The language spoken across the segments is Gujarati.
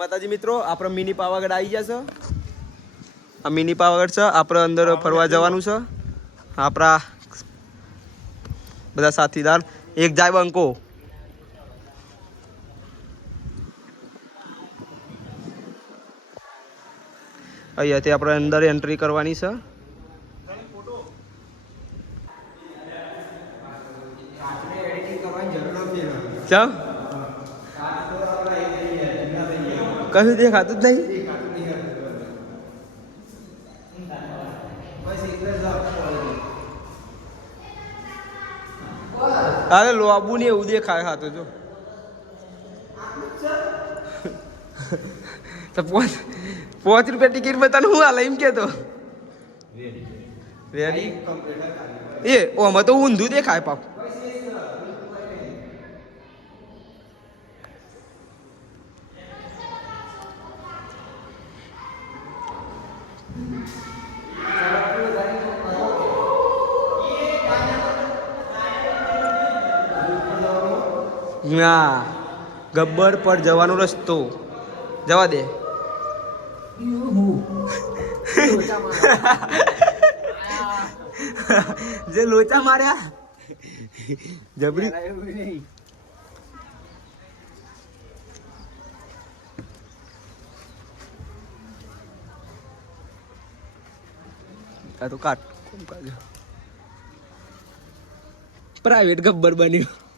માતાજી મિત્રો આપણે મિની પાવાગઢ આવી ગયા છે. આ મિની પાવાગઢ છે આપણે અંદર ફરવા જવાનું છે. આપણા બધા સાથીદાર એક જાય બંકો. અહીંયાથી આપણે અંદર એન્ટ્રી કરવાની છે. ચમ? કશું દેખાતું જ નહીં? અરે લોબુ ને એવું દેખાય ખાતો જો. તો પાંચ પાંચ રૂપિયા ટિકિટમાં તને હું હાલે એમ કેતો એ ઓમાં તો ઊંધું દેખાય પાપ ના, ગબ્બર પર જવાનો રસ્તો. જવા દે. જે લોચા માર્યા. જબરી. આ તો કાટ પ્રાઇવેટ ગબ્બર બન્યું.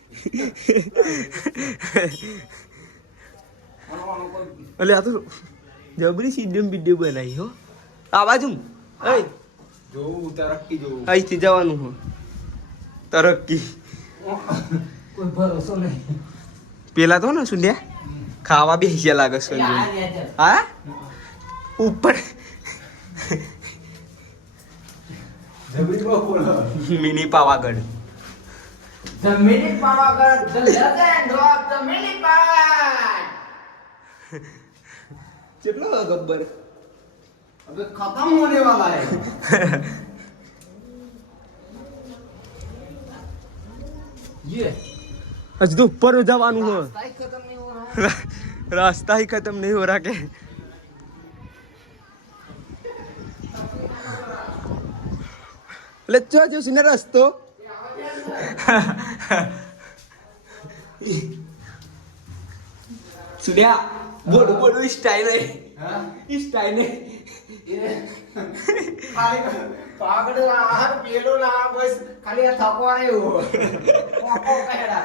એટલે આ તો જબરી સીડીએમ વીડિયો બનાવી હો. આ બાજુ. જોવું તરક્કી જોવું. અહીંથી જવાનું હો. તરક્કી. કોઈ ભરોસો નહીં. પેલા તો ને સુન્યા ખાવા બેસી લાગે સંજુ હા? ઉપર. Mini Pavagadh. The mini Pavagadh, the legend of the mini Pavagadh. કેટલો ગબ્બર अबे खत्म होने वाला है ये હજુ તો ઉપર જવાનું હો रास्ता ही खत्म नहीं हो रहा है रास्ता ही खत्म नहीं हो रहा के એટલે ચો જો સિને રસ્તો સુડ્યા બોડું બોડું સ્ટાઈલ હે સ્ટાઈલ હે ખાલી પાગડ આહાર પેલો ના બસ ખાલી આ થકો રહ્યો કોકો કહેડા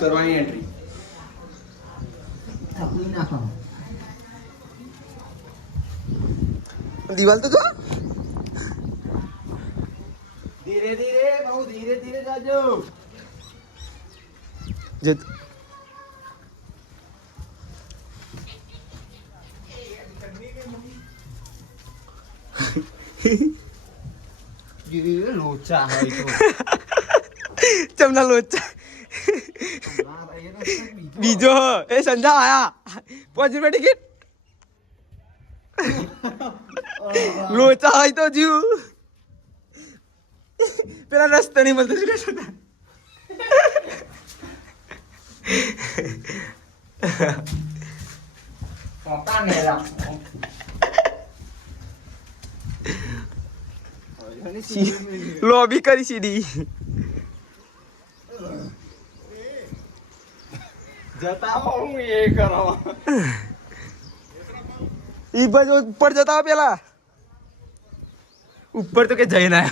करवाई एंट्री થકવી નાખો દિવાલ તો જો धीरे धीरे बहु धीरे धीरे जाजो જે ये लोचा है तो ચમના લોચા ये तो सब बीतो बीजो ए संजा आया। पाँच रुपया टिकट। लोचा आई तो जीव। तेरा रास्ता नहीं मिलता जी रास्ता लॉबी करी सीढ़ी જતાવો હું એ કરો ઈ બાજુ ઉપર જતા પેલા ઉપર તો કે જઈ ના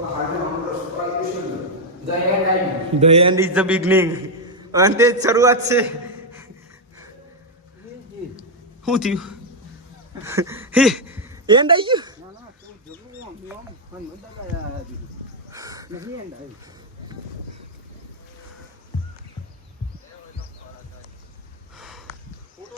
આવ્યો મંગાવો કેવા ધમાઈ તો હલવા છે કે આઈ ગયા આઈ ગયા ગયા time The end is the beginning. અંતે જ શરૂઆત છે શું થયું હે એન્ડ આવી ગયું ફોટો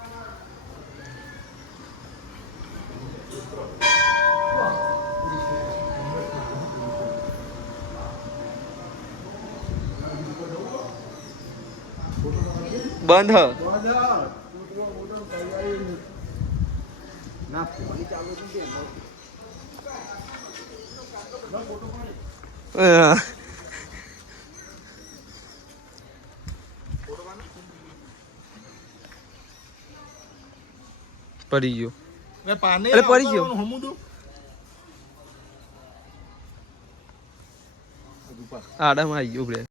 અ. પડી ગયો. અરે પડી ગયો. આડામાં આવી ગયો